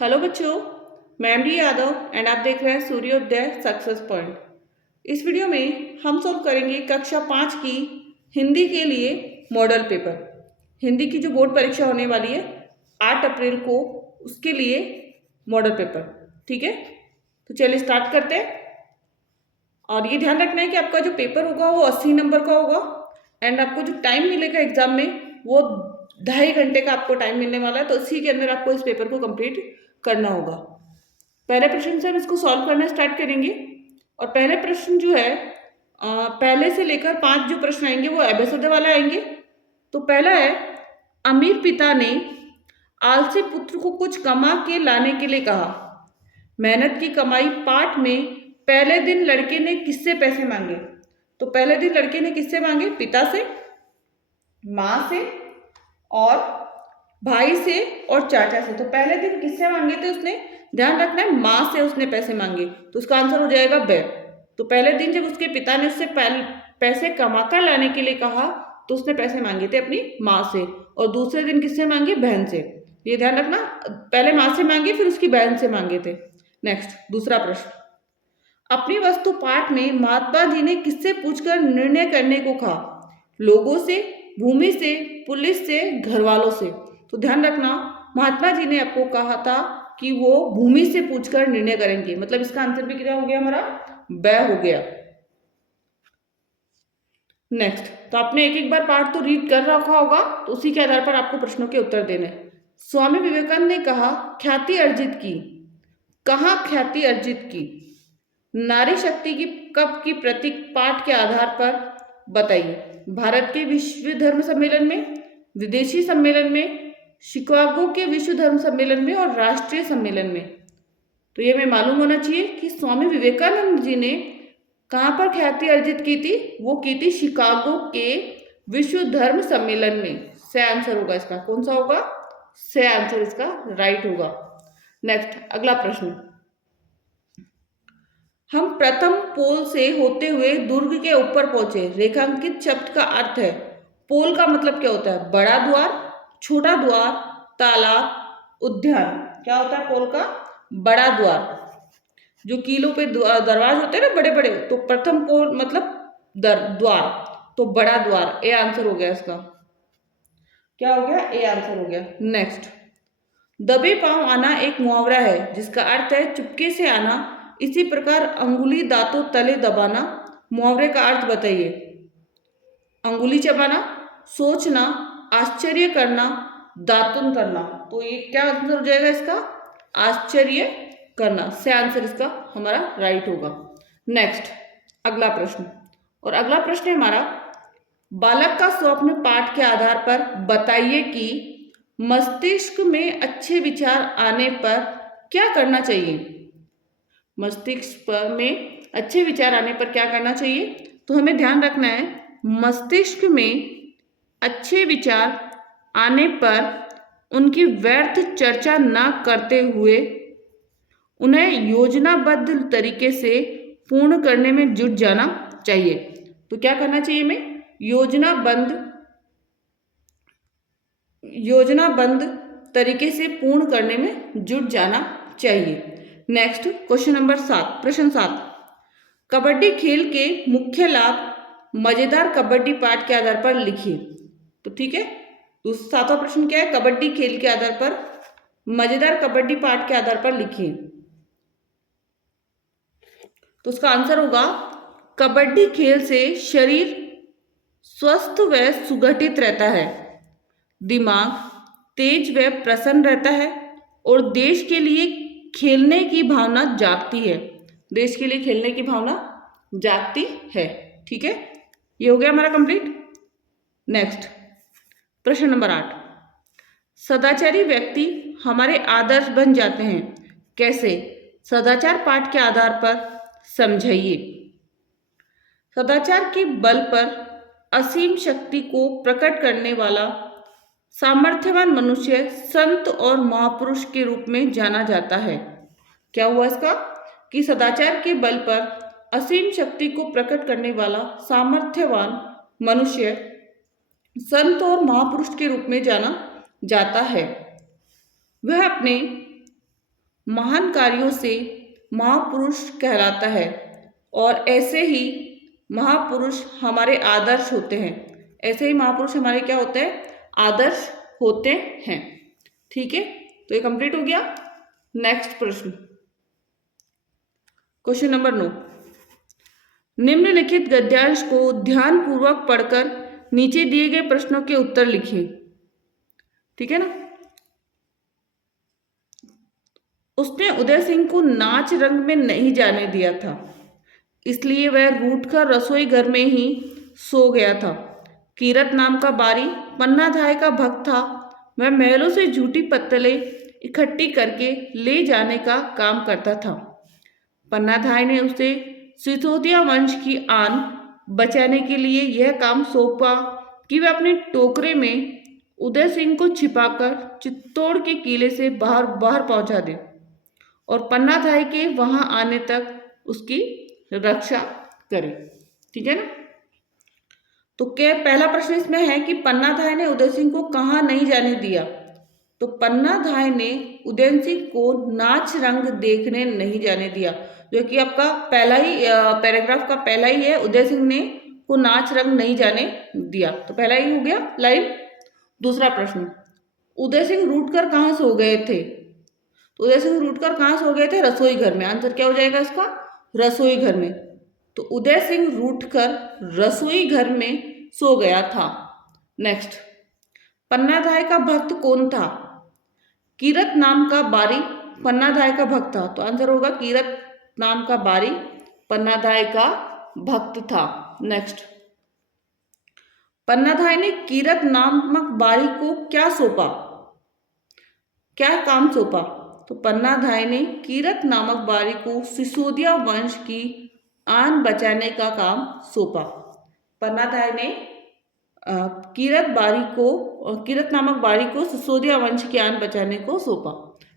Hello बच्चों, मैं MD Yadav and आप देख रहे हैं सूर्योदय सक्सेस पॉइंट। इस वीडियो में हम सॉल्व करेंगे कक्षा 5 की हिंदी के लिए मॉडल पेपर। हिंदी की जो बोर्ड परीक्षा होने वाली है 8 अप्रैल को, उसके लिए मॉडल पेपर। ठीक है, तो चलिए स्टार्ट करते हैं। और ये ध्यान रखना है कि आपका जो पेपर होगा वो 80 नंबर का होगा एंड आपको जो टाइम मिलेगा एग्जाम में वो 2.5 घंटे का आपको टाइम मिलने वाला है। तो इसी के अंदर आपको इस पेपर को कंप्लीट करना होगा। पहले प्रश्न से हम इसको सॉल्व करना स्टार्ट करेंगे। और पहले प्रश्न जो है पहले से लेकर 5 जो प्रश्न आएंगे वो एबेसोदे वाले आएंगे। तो पहला है, अमीर पिता ने आलसी पुत्र को कुछ कमा के लाने के लिए कहा। मेहनत की कमाई पाठ में पहले दिन लड़के ने किससे पैसे मांगे? तो पहले दिन लड़के ने किससे मांगे? पिता से, माँ से और भाई से और चाचा से। तो पहले दिन किससे मांगे थे उसने? ध्यान रखना है, माँ से उसने पैसे मांगे, तो उसका आंसर हो जाएगा ब। तो पहले दिन जब उसके पिता ने उससे पैसे कमाकर लाने के लिए कहा तो उसने पैसे मांगे थे अपनी माँ से, और दूसरे दिन किससे मांगे? बहन से। ये ध्यान रखना, पहले माँ से मांगे फिर उसकी बहन से मांगे थे। नेक्स्ट, दूसरा प्रश्न, अपनी वस्तु पाठ में महात्मा जी ने किससे पूछकर निर्णय करने को कहा? लोगों से, भूमि से, पुलिस से, घर वालों से। तो ध्यान रखना, महात्मा जी ने आपको कहा था कि वो भूमि से पूछकर निर्णय करेंगे, मतलब इसका आंसर भी क्या हो गया हमारा? ब हो गया। नेक्स्ट, तो आपने एक एक बार पाठ तो रीड कर रखा होगा, तो उसी के आधार पर आपको प्रश्नों के उत्तर देने। स्वामी विवेकानंद ने कहा ख्याति अर्जित की, कहाँ ख्याति अर्जित की? नारी शक्ति की कब की प्रतीक पाठ के आधार पर बताइए। भारत के विश्व धर्म सम्मेलन में, विदेशी सम्मेलन में, शिकागो के विश्व धर्म सम्मेलन में और राष्ट्रीय सम्मेलन में। तो ये हमें मालूम होना चाहिए कि स्वामी विवेकानंद जी ने कहाँ पर ख्याति अर्जित की थी? वो की थी शिकागो के विश्व धर्म सम्मेलन में। से आंसर होगा इसका, कौन सा होगा? से आंसर इसका राइट होगा। नेक्स्ट, अगला प्रश्न, हम प्रथम पोल से होते हुए दुर्ग के ऊपर पहुंचे। रेखांकित शब्द का अर्थ है, पोल का मतलब क्या होता है? बड़ा द्वार, छोटा द्वार, तालाब, उद्यान। क्या होता है पोल का? बड़ा द्वार। जो किलों पे दरवाजे होते हैं ना बड़े बड़े, तो प्रथम पोल मतलब द्वार, तो बड़ा द्वार। ए आंसर हो गया इसका। क्या हो गया? ए आंसर हो गया। नेक्स्ट, दबे पांव आना एक मुहावरा है जिसका अर्थ है चुपके से आना। इसी प्रकार अंगुली दांतों तले दबाना। मुहावरे का अर्थ बताइए। अंगुली चबाना, सोचना, आश्चर्य करना, दातुन करना। तो ये क्या आंसर हो जाएगा इसका? आश्चर्य करना। से आंसर इसका हमारा राइट होगा। नेक्स्ट, अगला प्रश्न, और अगला प्रश्न है हमारा, बालक का स्वप्न पाठ के आधार पर बताइए कि मस्तिष्क में अच्छे विचार आने पर क्या करना चाहिए? मस्तिष्क में अच्छे विचार आने पर क्या करना चाहिए? तो हमें ध्यान रखना है, मस्तिष्क में अच्छे विचार आने पर उनकी व्यर्थ चर्चा न करते हुए उन्हें योजनाबद्ध तरीके से पूर्ण करने में जुट जाना चाहिए। तो क्या करना चाहिए हमें? योजनाबद्ध तरीके से पूर्ण करने में जुट जाना चाहिए। नेक्स्ट, क्वेश्चन नंबर 7, प्रश्न 7, कबड्डी खेल के मुख्य लाभ मजेदार कबड्डी पाठ के आधार पर लिखिए। तो ठीक है, तो 7वां प्रश्न क्या है? कबड्डी खेल के आधार पर मजेदार कबड्डी पाठ के आधार पर लिखिए। तो उसका आंसर होगा, कबड्डी खेल से शरीर स्वस्थ व सुगठित रहता है, दिमाग तेज व प्रसन्न रहता है और देश के लिए खेलने की भावना जागती है। देश के लिए खेलने की भावना जागती है। ठीक है, ये हो गया हमारा कंप्लीट। नेक्स्ट, प्रश्न नंबर 8, सदाचारी व्यक्ति हमारे आदर्श बन जाते हैं, कैसे? सदाचार पाठ के आधार पर समझाइए। सदाचार के बल पर असीम शक्ति को प्रकट करने वाला सामर्थ्यवान मनुष्य संत और महापुरुष के रूप में जाना जाता है। क्या हुआ इसका? कि सदाचार के बल पर असीम शक्ति को प्रकट करने वाला सामर्थ्यवान मनुष्य संत और महापुरुष के रूप में जाना जाता है। वह अपने महान कार्यों से महापुरुष कहलाता है और ऐसे ही महापुरुष हमारे आदर्श होते हैं। ऐसे ही महापुरुष हमारे क्या होते हैं? आदर्श होते हैं। ठीक है, तो ये कंप्लीट हो गया। नेक्स्ट प्रश्न, क्वेश्चन नंबर 9। निम्नलिखित गद्यांश को ध्यानपूर्वक पढ़कर नीचे दिए गए प्रश्नों के उत्तर लिखिए। ठीक है ना। उसने उदय सिंह को नाच रंग में नहीं जाने दिया था, इसलिए वह रूठकर रसोई घर में ही सो गया था। कीरत नाम का बारी पन्नाधाय का भक्त था। वह महलों से झूठी पत्तलें इकट्ठी करके ले जाने का काम करता था। पन्नाधाय ने उसे सिसोदिया वंश की आन बचाने के लिए यह काम सौंपा कि वह अपने टोकरे में उदय सिंह को छिपाकर चित्तौड़ के किले से बाहर पहुंचा दे और पन्नाधाय के वहां आने तक उसकी रक्षा करे। ठीक है ना। तो क्या पहला प्रश्न इसमें है कि पन्नाधाय ने उदय सिंह को कहाँ नहीं जाने दिया? तो पन्नाधाय ने उदय सिंह को नाच रंग देखने नहीं जाने दिया, जो कि आपका पहला ही पैराग्राफ का पहला ही है। उदय सिंह ने को नाच रंग नहीं जाने दिया, तो पहला ही हो गया लाइन। दूसरा प्रश्न, उदय सिंह रूठकर कहाँ सो गए थे? तो उदय सिंह रूठकर कहाँ सो गए थे? रसोई घर में। आंसर क्या हो जाएगा इसका? रसोई घर में। तो उदय सिंह रूठकर रसोई घर में सो गया था। नेक्स्ट, पन्नाधाय का भक्त कौन था? कीरत नाम का बारी पन्नाधाय का भक्त था, तो आंसर होगा कीरत नाम का बारी पन्नाधाय का भक्त था। नेक्स्ट, पन्नाधाय ने कीरत नामक बारी को क्या सौंपा? क्या काम सौंपा? तो पन्नाधाय ने कीरत नामक बारी को सिसोदिया वंश की आन बचाने का काम सौंपा। पन्नाधाय ने कीरत नामक बारी को सिसोदिया वंश की आन बचाने को सौंपा।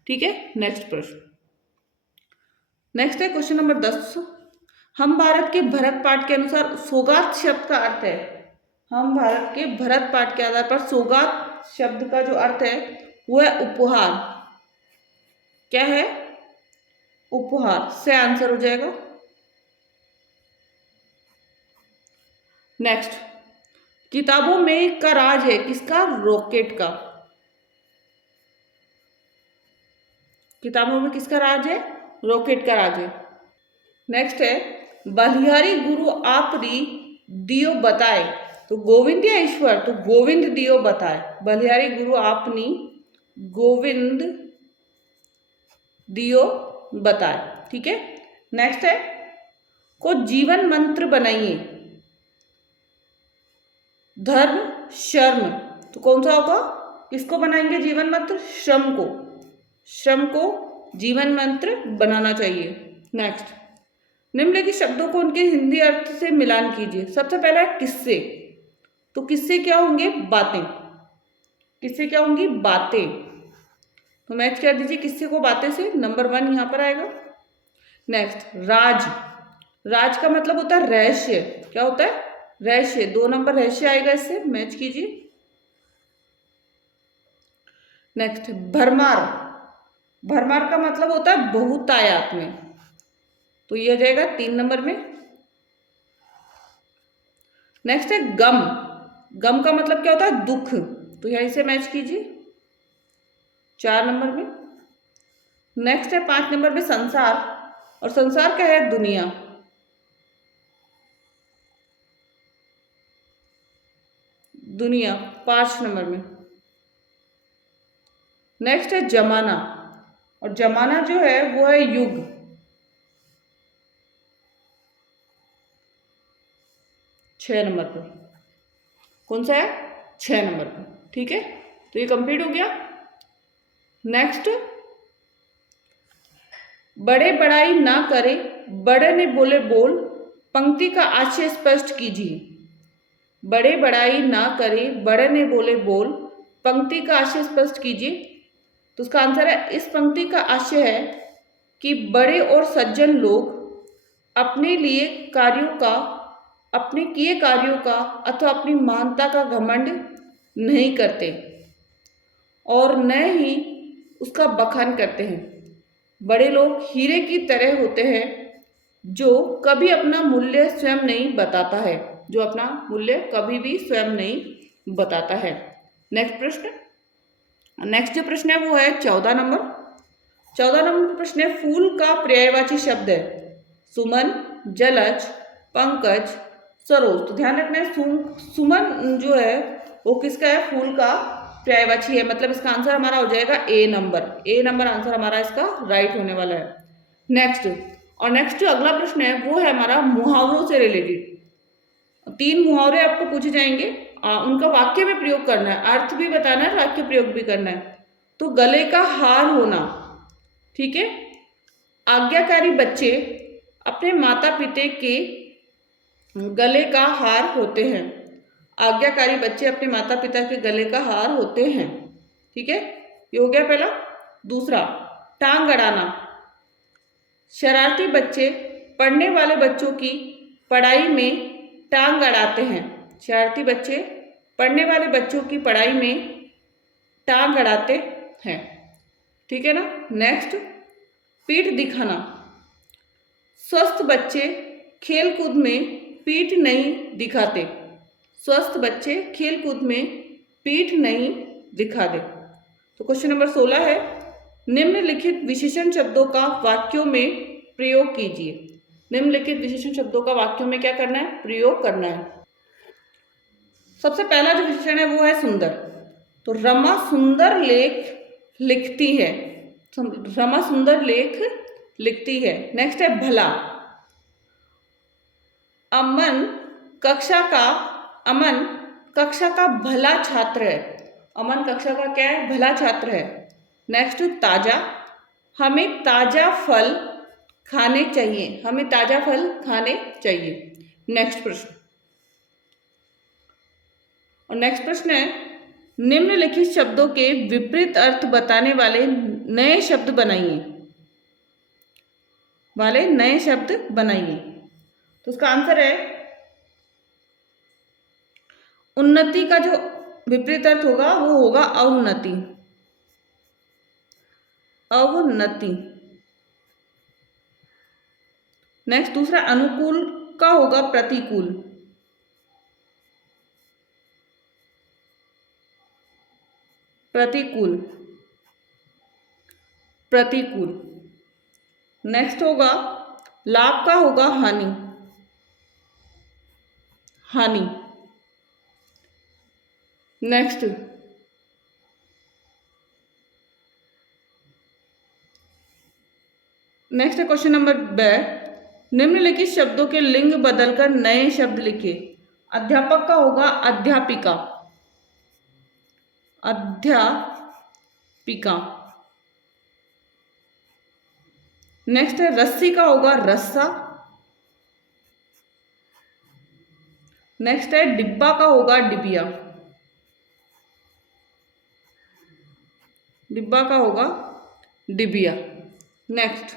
ठीक है। नेक्स्ट प्रश्न, नेक्स्ट है क्वेश्चन नंबर 10। हम भारत के भरत पाठ के अनुसार सौगात शब्द का अर्थ है। हम भारत के भरत पाठ के आधार पर सौगात शब्द का जो अर्थ है वो है उपहार। क्या है? उपहार से आंसर हो जाएगा। नेक्स्ट, किताबों में का राज है किसका? रॉकेट का। किताबों में किसका राज है? रॉकेट का राज है। नेक्स्ट है, बलिहारी गुरु आपरी दियो बताए, तो गोविंद या ईश्वर? तो गोविंद दियो बताए। बलिहारी गुरु आपनी गोविंद दियो बताए। ठीक है। नेक्स्ट है, को जीवन मंत्र बनाइए। धर्म शर्म, तो कौन सा होगा? किसको बनाएंगे जीवन मंत्र? श्रम को। श्रम को जीवन मंत्र बनाना चाहिए। नेक्स्ट, निम्नलिखित शब्दों को उनके हिंदी अर्थ से मिलान कीजिए। सबसे पहला है किस्से, तो किस्से क्या होंगे? बातें। किस्से क्या होंगी? बातें। तो मैच कर दीजिए किस्से को बातें से, नंबर 1 यहाँ पर आएगा। नेक्स्ट, राज। राज का मतलब होता है रहस्य। क्या होता है? रहस्य। 2 नंबर रहस्य आएगा, इससे मैच कीजिए। नेक्स्ट, भरमार। भरमार का मतलब होता है बहुतायत में, तो ये जाएगा 3 नंबर में। नेक्स्ट है गम। गम का मतलब क्या होता है? दुख, तो यहीं से मैच कीजिए 4 नंबर में। नेक्स्ट है 5 नंबर में संसार, और संसार क्या है? दुनिया। दुनिया 5 नंबर में। नेक्स्ट है जमाना, और जमाना जो है वो है युग। 6 नंबर पर। कौन सा है? 6 नंबर पर। ठीक है, तो ये कंप्लीट हो गया। नेक्स्ट, बड़े बड़ाई ना करे, बड़े ने बोले बोल, पंक्ति का आशय स्पष्ट कीजिए। बड़े बड़ाई ना करे, बड़े ने बोले बोल, पंक्ति का आशय स्पष्ट कीजिए। तो उसका आंसर है, इस पंक्ति का आशय है कि बड़े और सज्जन लोग अपने लिए कार्यों का, अपने किए कार्यों का अथवा अपनी महानता का घमंड नहीं करते और न ही उसका बखान करते हैं, बड़े लोग हीरे की तरह होते हैं जो कभी अपना मूल्य स्वयं नहीं बताता है, जो अपना मूल्य कभी भी स्वयं नहीं बताता है। नेक्स्ट प्रश्न, नेक्स्ट जो प्रश्न है वो है 14 नंबर। 14 नंबर प्रश्न है, फूल का पर्यायवाची शब्द है सुमन, जलज, पंकज, सरोज। तो ध्यान रखना है सुमन जो है वो किसका है, फूल का पर्यायवाची है, मतलब इसका आंसर हमारा हो जाएगा ए नंबर। ए नंबर आंसर हमारा इसका राइट होने वाला है। नेक्स्ट, और नेक्स्ट जो अगला प्रश्न है वो है हमारा मुहावरों से रिलेटेड। 3 मुहावरे आपको पूछे जाएंगे, उनका वाक्य में प्रयोग करना है, अर्थ भी बताना है, वाक्य प्रयोग भी करना है। तो गले का हार होना, ठीक है। आज्ञाकारी बच्चे अपने माता पिता के गले का हार होते हैं। आज्ञाकारी बच्चे अपने माता पिता के गले का हार होते हैं, ठीक है, ये हो गया पहला। दूसरा, टांग अड़ाना, शरारती बच्चे पढ़ने वाले बच्चों की पढ़ाई में टांग अड़ाते हैं। शरारती बच्चे पढ़ने वाले बच्चों की पढ़ाई में टांग अड़ाते हैं, ठीक है ना। नेक्स्ट, पीठ दिखाना, स्वस्थ बच्चे खेल कूद में पीठ नहीं दिखाते। स्वस्थ बच्चे खेल कूद में पीठ नहीं दिखाते। तो क्वेश्चन नंबर 16 है, निम्नलिखित विशेषण शब्दों का वाक्यों में प्रयोग कीजिए। निम्नलिखित विशेषण शब्दों का वाक्यों में क्या करना है, प्रयोग करना है। सबसे पहला जो विशेषण है वो है सुंदर। तो रमा सुंदर लेख लिखती है, रमा सुंदर लेख लिखती है। नेक्स्ट है भला, अमन कक्षा का भला छात्र है। अमन कक्षा का क्या है, भला छात्र है। नेक्स्ट, ताजा, हमें ताजा फल खाने चाहिए, हमें ताजा फल खाने चाहिए। नेक्स्ट प्रश्न, और नेक्स्ट प्रश्न है, निम्नलिखित शब्दों के विपरीत अर्थ बताने वाले नए शब्द बनाइए, बनाइए। तो उसका आंसर है, उन्नति का जो विपरीत अर्थ होगा वो होगा अवनति, अवनति। नेक्स्ट, दूसरा, अनुकूल का होगा प्रतिकूल, प्रतिकूल, प्रतिकूल। नेक्स्ट होगा, लाभ का होगा हानि, हानि। नेक्स्ट, नेक्स्ट है क्वेश्चन नंबर 2, निम्नलिखित शब्दों के लिंग बदलकर नए शब्द लिखिए। अध्यापक का होगा अध्यापिका, अध्यापिका। नेक्स्ट है, रस्सी का होगा रस्सा। नेक्स्ट है, डिब्बा का होगा डिबिया, डिब्बा का होगा डिबिया। नेक्स्ट,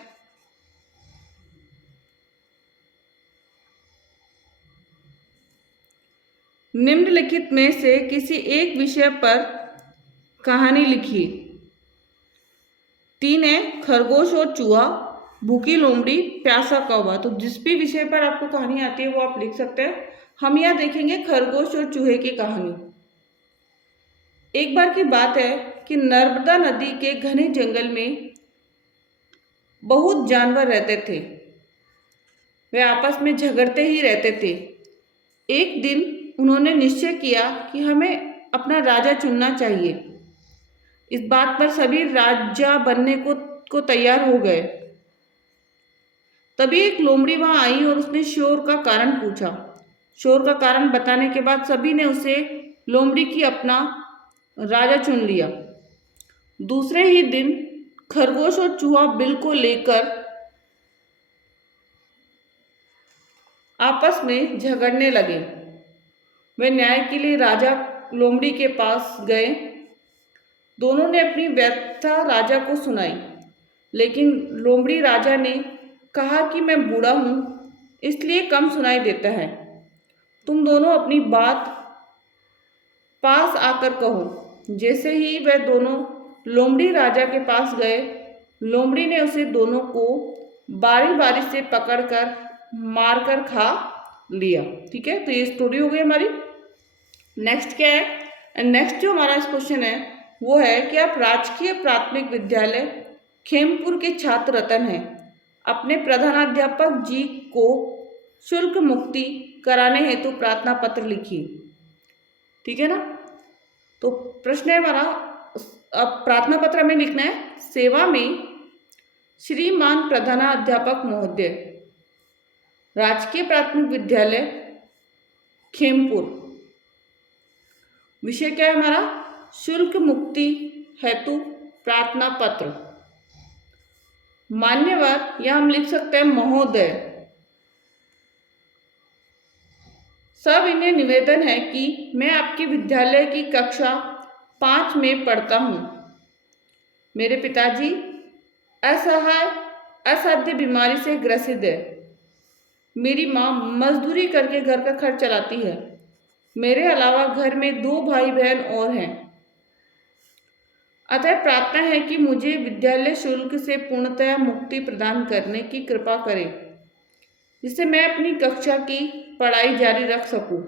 निम्नलिखित में से किसी एक विषय पर कहानी लिखिए। 3 है, खरगोश और चूहा, भूखी लोमड़ी, प्यासा कौवा। तो जिस भी विषय पर आपको कहानी आती है वो आप लिख सकते हैं। हम यहाँ देखेंगे खरगोश और चूहे की कहानी। एक बार की बात है कि नर्मदा नदी के घने जंगल में बहुत जानवर रहते थे, वे आपस में झगड़ते ही रहते थे। एक दिन उन्होंने निश्चय किया कि हमें अपना राजा चुनना चाहिए। इस बात पर सभी राजा बनने को तैयार हो गए। तभी एक लोमड़ी वहां आई और उसने शोर का कारण पूछा। शोर का कारण बताने के बाद सभी ने उसे लोमड़ी की अपना राजा चुन लिया। दूसरे ही दिन खरगोश और चूहा बिल को लेकर आपस में झगड़ने लगे। वे न्याय के लिए राजा लोमड़ी के पास गए। दोनों ने अपनी व्यथा राजा को सुनाई, लेकिन लोमड़ी राजा ने कहा कि मैं बूढ़ा हूँ इसलिए कम सुनाई देता है। तुम दोनों अपनी बात पास आकर कहो। जैसे ही वे दोनों लोमड़ी राजा के पास गए, लोमड़ी ने उसे दोनों को बारी बारी से पकड़कर मारकर खा लिया। ठीक है, तो ये स्टोरी हो गई हमारी। नेक्स्ट क्या है, नेक्स्ट जो हमारा क्वेश्चन है वो है कि आप राजकीय प्राथमिक विद्यालय खेमपुर के छात्र रतन हैं, अपने प्रधानाध्यापक जी को शुल्क मुक्ति कराने हेतु प्रार्थना पत्र लिखिए। ठीक है ना, तो प्रश्न है हमारा, अब प्रार्थना पत्र में लिखना है, सेवा में श्रीमान प्रधानाध्यापक महोदय, राजकीय प्राथमिक विद्यालय खेमपुर। विषय क्या है हमारा, शुल्क मुक्ति हेतु प्रार्थना पत्र। मान्यवर, या हम लिख सकते हैं महोदय। सब इन्हें निवेदन है कि मैं आपके विद्यालय की कक्षा 5 में पढ़ता हूँ। मेरे पिताजी असहाय असाध्य बीमारी से ग्रसित है। मेरी माँ मजदूरी करके घर का खर्च चलाती है। मेरे अलावा घर में 2 भाई बहन और हैं। अतः प्रार्थना है कि मुझे विद्यालय शुल्क से पूर्णतया मुक्ति प्रदान करने की कृपा करें, जिससे मैं अपनी कक्षा की पढ़ाई जारी रख सकूं।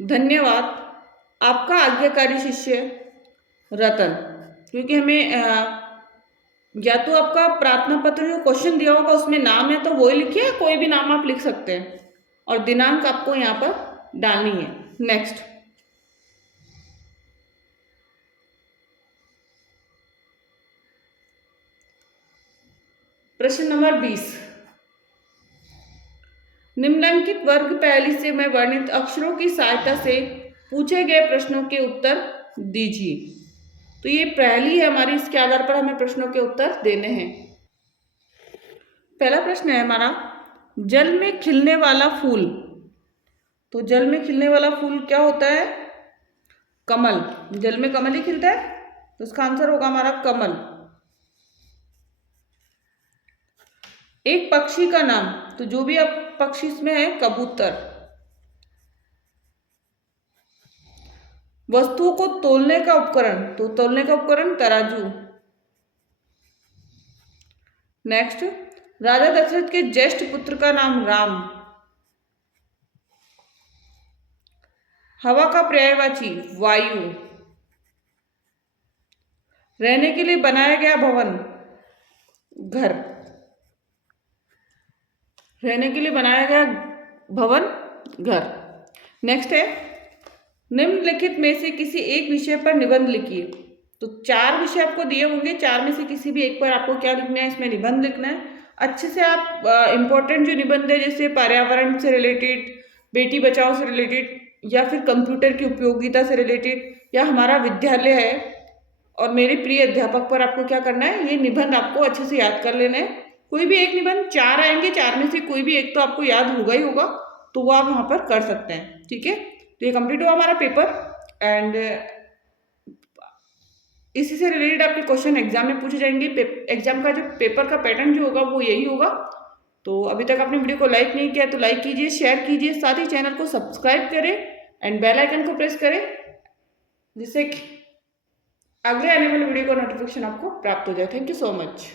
धन्यवाद, आपका आज्ञाकारी शिष्य रतन। क्योंकि हमें या तो आपका प्रार्थना पत्र जो क्वेश्चन दिया होगा उसमें नाम है तो वही लिखिए, कोई भी नाम आप लिख सकते हैं, और दिनांक आपको यहाँ पर डालनी है। नेक्स्ट, प्रश्न नंबर 20, निम्नलिखित वर्ग पहली से में वर्णित अक्षरों की सहायता से पूछे गए प्रश्नों के उत्तर दीजिए। तो ये पहली है हमारी, इसके आधार पर हमें प्रश्नों के उत्तर देने हैं। पहला प्रश्न है हमारा, जल में खिलने वाला फूल। तो जल में खिलने वाला फूल क्या होता है, कमल। जल में कमल ही खिलता है, तो इसका आंसर होगा हमारा कमल। एक पक्षी का नाम, तो जो भी अब पक्षी इसमें है कबूतर। वस्तुओं को तोलने का उपकरण, तो तोलने का उपकरण तराजू। नेक्स्ट, राजा दशरथ के ज्येष्ठ पुत्र का नाम राम। हवा का पर्यायवाची वायु। रहने के लिए बनाया गया भवन घर। रहने के लिए बनाया गया भवन घर। नेक्स्ट है, निम्नलिखित में से किसी एक विषय पर निबंध लिखिए। तो 4 विषय आपको दिए होंगे, 4 में से किसी भी एक पर आपको क्या लिखना है, इसमें निबंध लिखना है। अच्छे से आप इम्पोर्टेंट जो निबंध है, जैसे पर्यावरण से रिलेटेड, बेटी बचाओ से रिलेटेड, या फिर कंप्यूटर की उपयोगिता से रिलेटेड, या हमारा विद्यालय है और मेरे प्रिय अध्यापक पर आपको क्या करना है, ये निबंध आपको अच्छे से याद कर लेना है। कोई भी एक निबंध, 4 आएंगे, 4 में से कोई भी एक तो आपको याद होगा ही होगा, तो वो आप वहाँ पर कर सकते हैं। ठीक है, तो ये कंप्लीट हुआ हमारा पेपर। एंड इसी से रिलेटेड आपके क्वेश्चन एग्जाम में पूछे जाएंगे। एग्जाम का जो पेपर का पैटर्न जो होगा वो यही होगा। तो अभी तक आपने वीडियो को लाइक नहीं किया तो लाइक कीजिए, शेयर कीजिए, साथ ही चैनल को सब्सक्राइब करें एंड बेल आइकन को प्रेस करें, जिससे अगले आने वाले वीडियो का नोटिफिकेशन आपको प्राप्त हो जाए। Thank you so much.